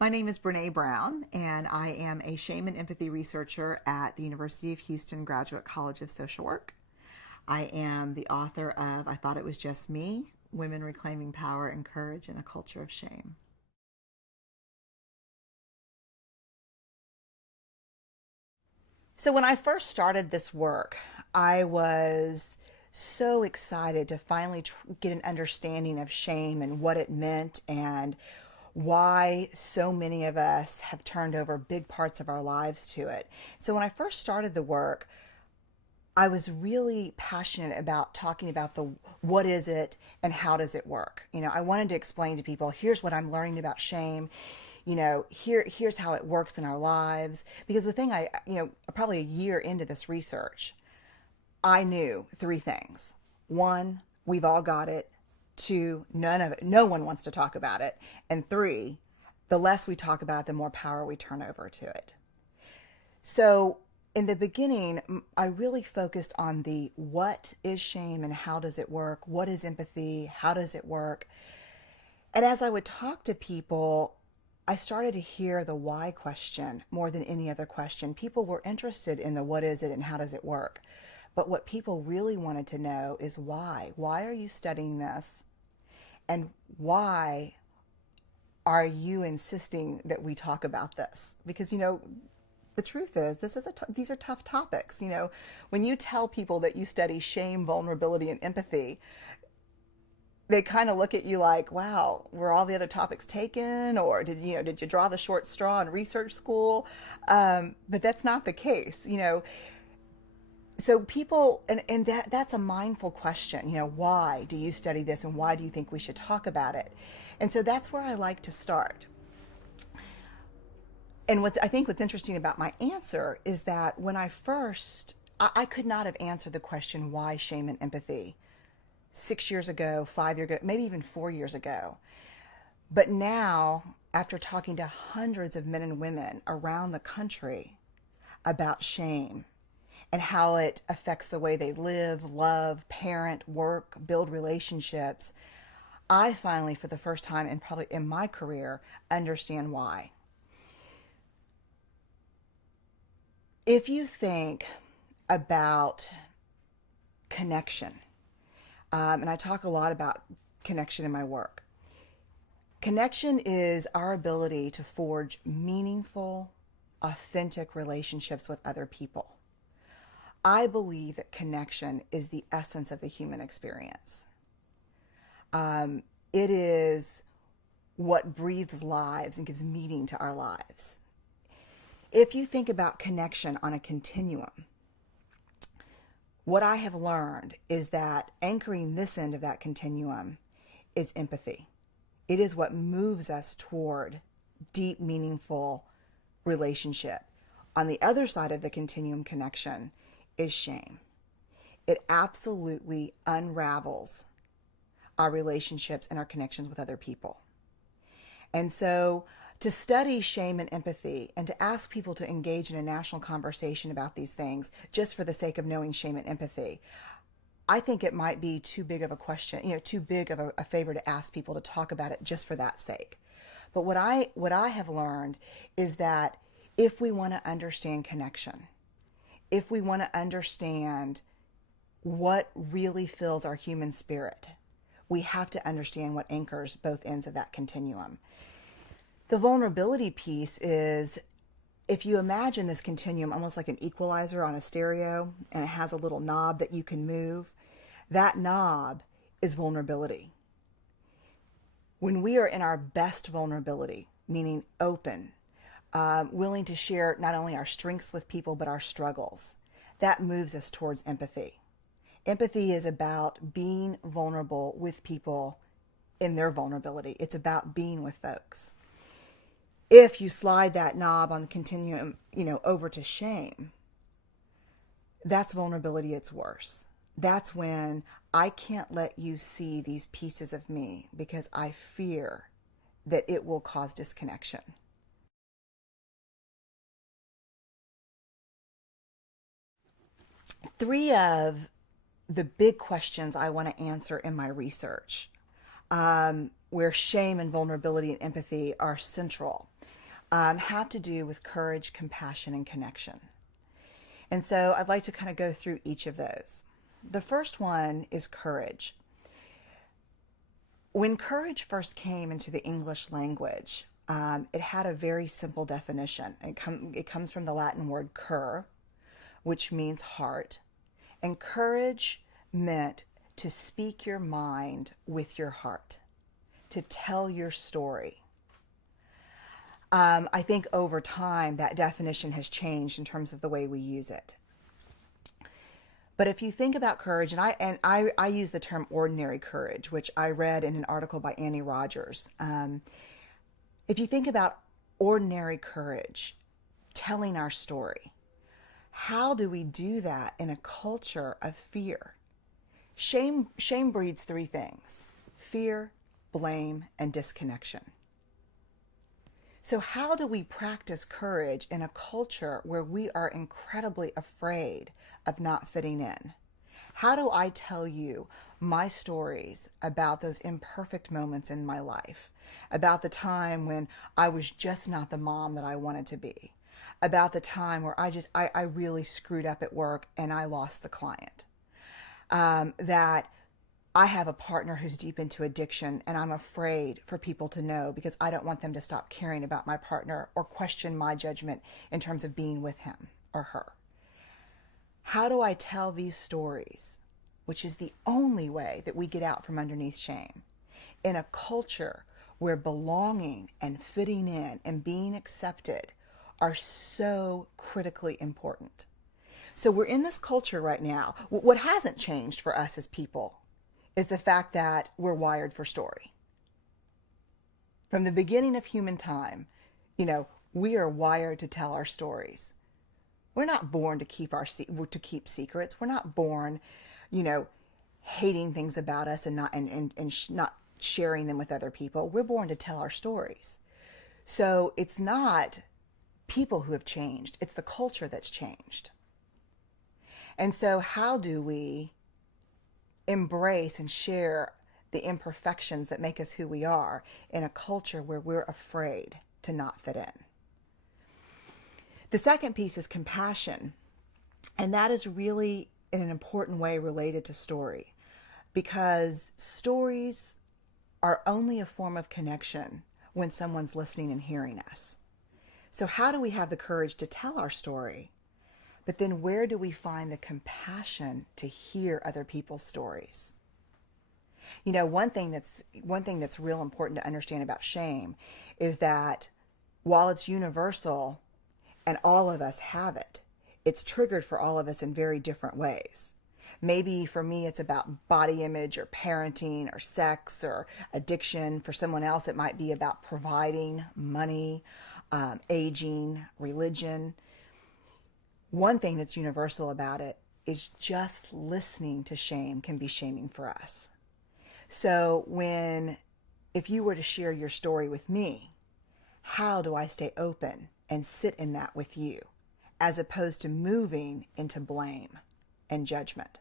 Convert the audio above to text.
My name is Brené Brown, and I am a shame and empathy researcher at the University of Houston Graduate College of Social Work. I am the author of I Thought It Was Just Me, Women Reclaiming Power and Courage in a Culture of Shame. So when I first started this work, I was so excited to finally get an understanding of shame and what it meant and why so many of us have turned over big parts of our lives to it. So when I first started the work, I was really passionate about talking about the what is it and how does it work. I wanted to explain to people, here's what I'm learning about shame. Here's how it works in our lives. Because the thing probably a year into this research, I knew three things. One, we've all got it. Two, no one wants to talk about it. And three, the less we talk about it, the more power we turn over to it. So in the beginning, I really focused on the what is shame and how does it work? What is empathy? How does it work? And as I would talk to people, I started to hear the why question more than any other question. People were interested in the what is it and how does it work? But what people really wanted to know is why. Why are you studying this? And why are you insisting that we talk about this? Because, the truth is, these are tough topics. When you tell people that you study shame, vulnerability, and empathy, they kind of look at you like, wow, were all the other topics taken? Or did you draw the short straw in research school? But that's not the case. So people, and that's a mindful question, why do you study this and why do you think we should talk about it? And so that's where I like to start. And I think what's interesting about my answer is that when I could not have answered the question, why shame and empathy 6 years ago, 5 years ago, maybe even 4 years ago. But now, after talking to hundreds of men and women around the country about shame, and how it affects the way they live, love, parent, work, build relationships, I finally, for the first time and probably in my career, understand why. If you think about connection, and I talk a lot about connection in my work, connection is our ability to forge meaningful, authentic relationships with other people. I believe that connection is the essence of the human experience. It is what breathes lives and gives meaning to our lives. If you think about connection on a continuum, what I have learned is that anchoring this end of that continuum is empathy. It is what moves us toward deep, meaningful relationship. On the other side of the continuum connection is shame. It absolutely unravels our relationships and our connections with other people. And so to study shame and empathy and to ask people to engage in a national conversation about these things just for the sake of knowing shame and empathy, I think it might be too big of a question, too big of a favor to ask people to talk about it just for that sake. But what I have learned is that if we want to understand connection, if we want to understand what really fills our human spirit, we have to understand what anchors both ends of that continuum. The vulnerability piece is, if you imagine this continuum almost like an equalizer on a stereo, and it has a little knob that you can move, that knob is vulnerability. When we are in our best vulnerability, meaning open, willing to share not only our strengths with people, but our struggles, that moves us towards empathy. Empathy is about being vulnerable with people in their vulnerability. It's about being with folks. If you slide that knob on the continuum, over to shame, that's vulnerability at its worst. That's when I can't let you see these pieces of me because I fear that it will cause disconnection. Three of the big questions I want to answer in my research, where shame and vulnerability and empathy are central. have to do with courage, compassion, and connection. And so I'd like to kind of go through each of those. The first one is courage. When courage first came into the English language, it had a very simple definition. It comes from the Latin word cur, which means heart. And courage meant to speak your mind with your heart, to tell your story. I think over time that definition has changed in terms of the way we use it. But if you think about courage, and I use the term ordinary courage, which I read in an article by Annie Rogers. If you think about ordinary courage, telling our story, how do we do that in a culture of fear? Shame breeds three things: fear, blame, and disconnection. So how do we practice courage in a culture where we are incredibly afraid of not fitting in? How do I tell you my stories about those imperfect moments in my life, about the time when I was just not the mom that I wanted to be, about the time where I really screwed up at work and I lost the client, that I have a partner who's deep into addiction and I'm afraid for people to know because I don't want them to stop caring about my partner or question my judgment in terms of being with him or her. How do I tell these stories, which is the only way that we get out from underneath shame, in a culture where belonging and fitting in and being accepted are so critically important? So we're in this culture right now. What hasn't changed for us as people is the fact that we're wired for story. From the beginning of human time, we are wired to tell our stories. We're not born to keep secrets. We're not born, hating things about us and not sharing them with other people. We're born to tell our stories. So it's not people who have changed. It's the culture that's changed. And so how do we embrace and share the imperfections that make us who we are in a culture where we're afraid to not fit in? The second piece is compassion. And that is really in an important way related to story, because stories are only a form of connection when someone's listening and hearing us. So how do we have the courage to tell our story? But then where do we find the compassion to hear other people's stories? One thing that's real important to understand about shame is that while it's universal and all of us have it, it's triggered for all of us in very different ways. Maybe for me, it's about body image or parenting or sex or addiction. For someone else, it might be about providing, money, aging, religion. One thing that's universal about it is just listening to shame can be shaming for us. So if you were to share your story with me, how do I stay open and sit in that with you, as opposed to moving into blame and judgment?